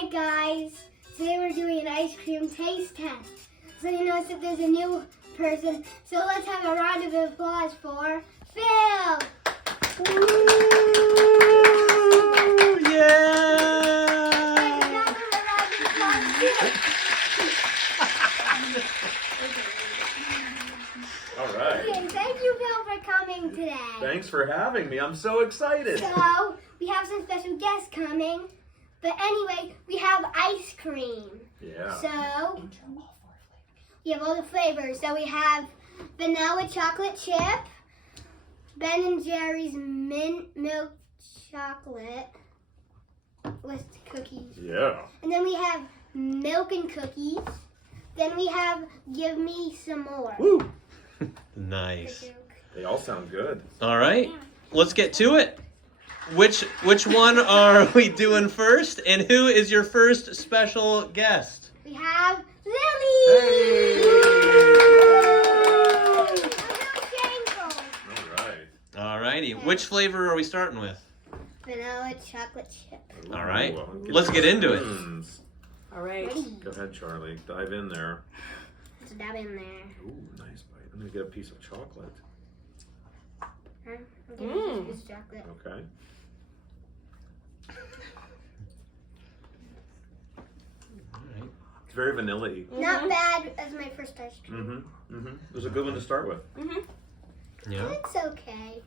Alright guys, today we're doing an ice cream taste test. So you notice that there's a new person, so let's have a round of applause for Phil! Woo! Yeah! All right. Okay, thank you Phil for coming today. Thanks for having me. I'm so excited. So, we have some special guests coming. But anyway, we have ice cream. Yeah. So, we have all the flavors. So we have vanilla chocolate chip, Ben and Jerry's mint milk chocolate with cookies. Yeah. And then we have milk and cookies. Then we have give me some more. Woo! Nice. They all sound good. All right, let's get to it. Which one are we doing first? And who is your first special guest? We have Lily! Hey! Shenkles. All right. All righty. Which flavor are we starting with? Vanilla chocolate chip. All right. Ooh, Let's get into it. spoons. All right. Go ahead, Charlie. Dive in there. Let's dab in there. Ooh, nice bite. I'm gonna get a piece of chocolate. Huh? I'm gonna use this chocolate. Okay. It's very vanilla-y. Not bad as my first ice cream. Mm-hmm. Mm-hmm. It was a good one to start with. Yeah. It's okay.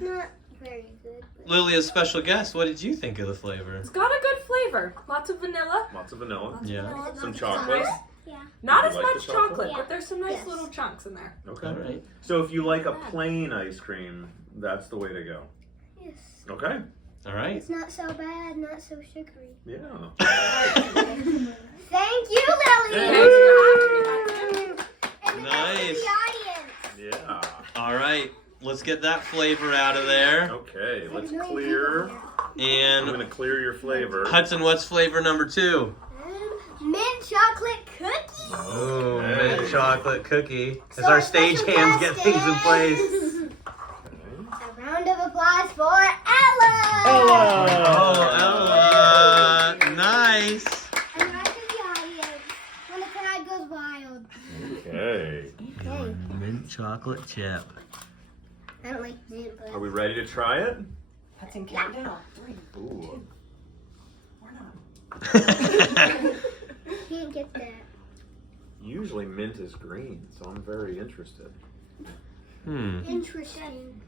Not very good. But... Lily, special guest, what did you think of the flavor? It's got a good flavor. Lots of vanilla. Lots of vanilla. Lots of Yeah. vanilla. Some chocolate. Yeah. Not You as like much the chocolate? chocolate, Yeah. but there's some nice Yes. little chunks in there. Okay. All right. So if you like a Not bad. plain ice cream, that's the way to go. Yes. Okay. All right. It's not so bad, not so sugary. Yeah. Thank you, Lily! Thanks for having me, Hudson. And the Nice. rest of the audience. Yeah. All right. Let's get that flavor out of there. Okay, let's There's no clear. people I'm And gonna clear your flavor. Hudson, what's flavor number 2? here. Mint chocolate cookies. Oh, Okay. mint chocolate cookie. As So our our stage special hands get guest things in place. is- A round of applause for Ella! Oh, Ella. Nice. And the rest of the audience. When the crowd goes wild. Okay. Okay. Mint chocolate chip. I don't like mint, but... Are we ready to try it? Hudson, count down. 3, Ooh. 4 not. Can't get that. Usually mint is green, so I'm very interested. Interesting.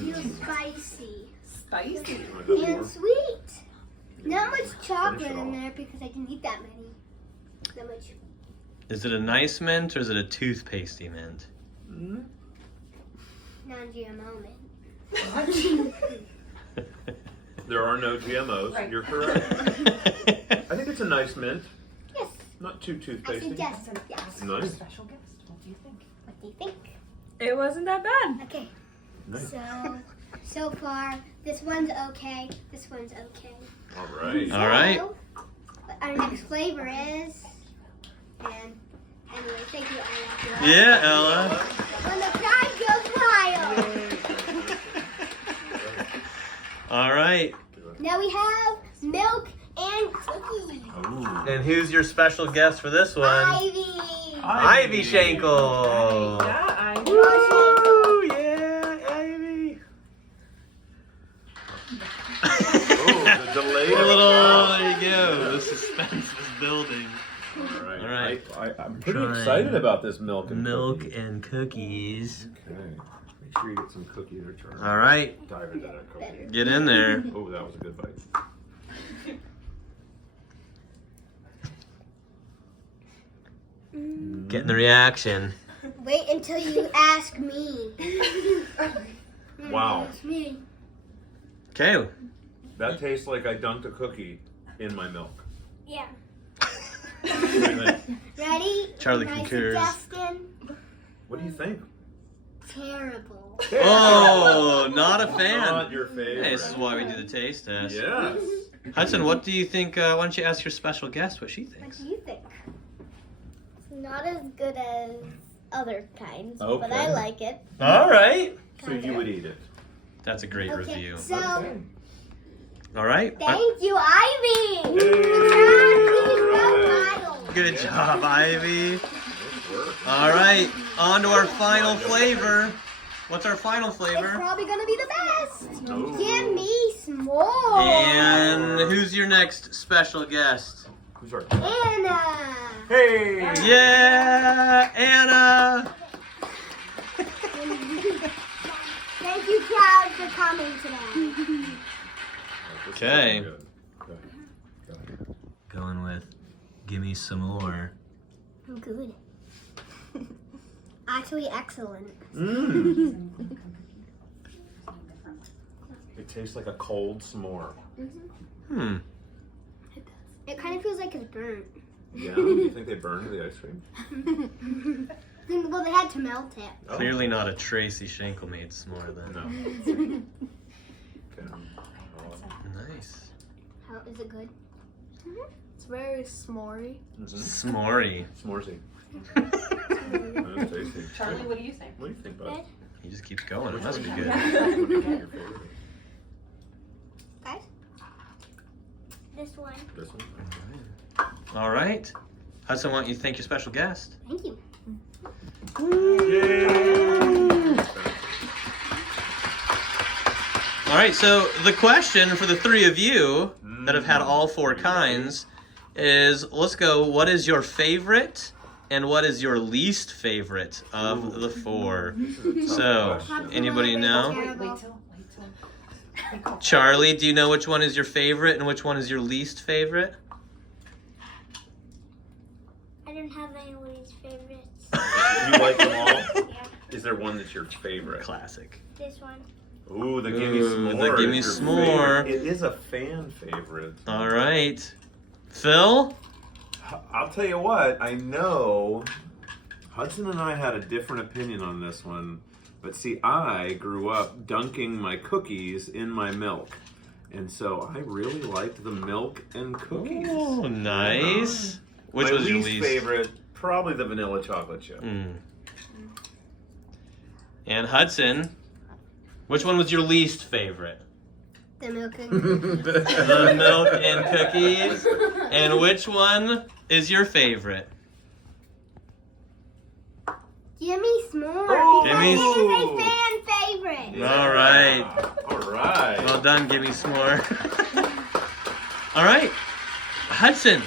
Feels spicy. Spicy. Wanna have And more? sweet. Not much Finish chocolate it in off. there because I didn't eat that many. Not much. Is it a nice mint or is it a toothpastey mint? Mm. Non-GMO mint. There are no GMOs. Right. You're correct. I think it's a nice mint. Yes. Not too I toothpastey. suggest. Yes. Nice. Special guest. What do you think? What do you think? It wasn't that bad. Okay. Nice. So far, this one's okay. This one's okay. All right. All right. So, our next flavor is, and anyway, thank you, Ella. Yeah, Ella. When the crowd goes wild. All right. Now we have milk and cookies. Ooh. And who's your special guest for this one? Ivy. Ivy Shenkles. Yeah, I know. Woo, yeah, Ivy. Oh, the delay. A little, there you go. The suspense is building. All All right. I'm pretty Trying excited about this milk and Milk cookies. and cookies. Okay. Make sure you get some cookies or Charlie. All right. Dive into that cookie. Get in there. Oh, that was a good bite. Getting the reaction. Wait until you ask me. Wow. Ask me. Okay. That tastes like I dunked a cookie in my milk. Yeah. What do you think? Ready? Charlie My concurs. suggestion? What do you think? Terrible. Oh, not a fan. Not your favorite. Hey, this is why we do the taste test. Yes. Hudson, what do you think? Why don't you ask your special guest what she What thinks? do you think? It's not as good as other kinds, but Okay. I like it. All right. So you would eat it. That's a great Okay, review. so Okay. All right. thank you, Ivy. Hey. Good job, Ivy. Nice work. All right, on to our final flavor. What's our final It's flavor? probably gonna be the best. Ooh. Give me s'more. And who's your next special guest? Who's our Anna. Hey! Yeah, Anna. Thank you, crowd, for coming today. Okay. Good. Going with gimme some more. I'm good. Actually, excellent. Mmm. It tastes like a cold s'more. Hmm. It kind of feels like it's burnt. Yeah? Do you think they burned the ice cream? Well, they had to melt it. Oh. Clearly not a Tracy Shenkle made s'more then. No. Okay. Nice. How is it good? It's very s'morey. S'morey. S'moresy. That's tasty. Charlie, what do you think? What do you think, bud? He just keeps going. It must be good. Your favorite? Guys? This one. This one? All right. Hudson, why don't you thank your special guest? Thank you. Yay! All right, so the question for the three of you that have had all four kinds is, let's go, what is your favorite and what is your least favorite of the four? So, anybody know? Wait till. Charlie, do you know which one is your favorite and which one is your least favorite? I don't have any least favorites. You like them all? Yeah. Is there one that's your favorite? Classic. This one. Ooh, the Gimme Ooh, S'more. the Gimme is your S'more. favorite. It is a fan favorite. All right. Phil? I'll tell you what, I know Hudson and I had a different opinion on this one, but see, I grew up dunking my cookies in my milk. And so I really liked the milk and cookies. Oh, nice. Which my was your least least? favorite? Probably the vanilla chocolate chip. Mm. And Hudson, which one was your least favorite? The milk and The milk and cookies. And which one is your favorite? Give me s'more. Oh. Because Gimme- it is a fan favorite. All right. All right. Well done, Gimme S'more. All right. Hudson,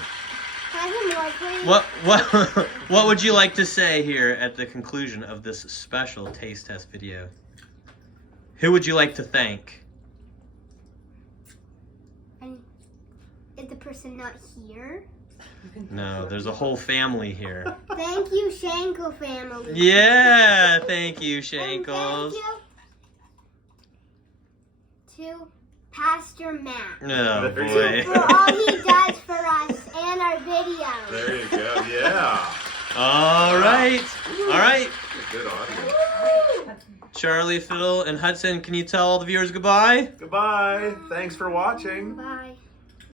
Can I have more, please? what would you like to say here at the conclusion of this special taste test video? Who would you like to thank? Is the person not here? No, there's a whole family here. Thank you, Shenkle family. Yeah, thank you, And Shenkles. thank you to Pastor Matt Oh There boy. for all he does for us and our videos. There you go. Yeah. All right. All right. Good audience. Charlie, Phil, and Hudson, can you tell all the viewers goodbye? Goodbye. Thanks for watching. Bye.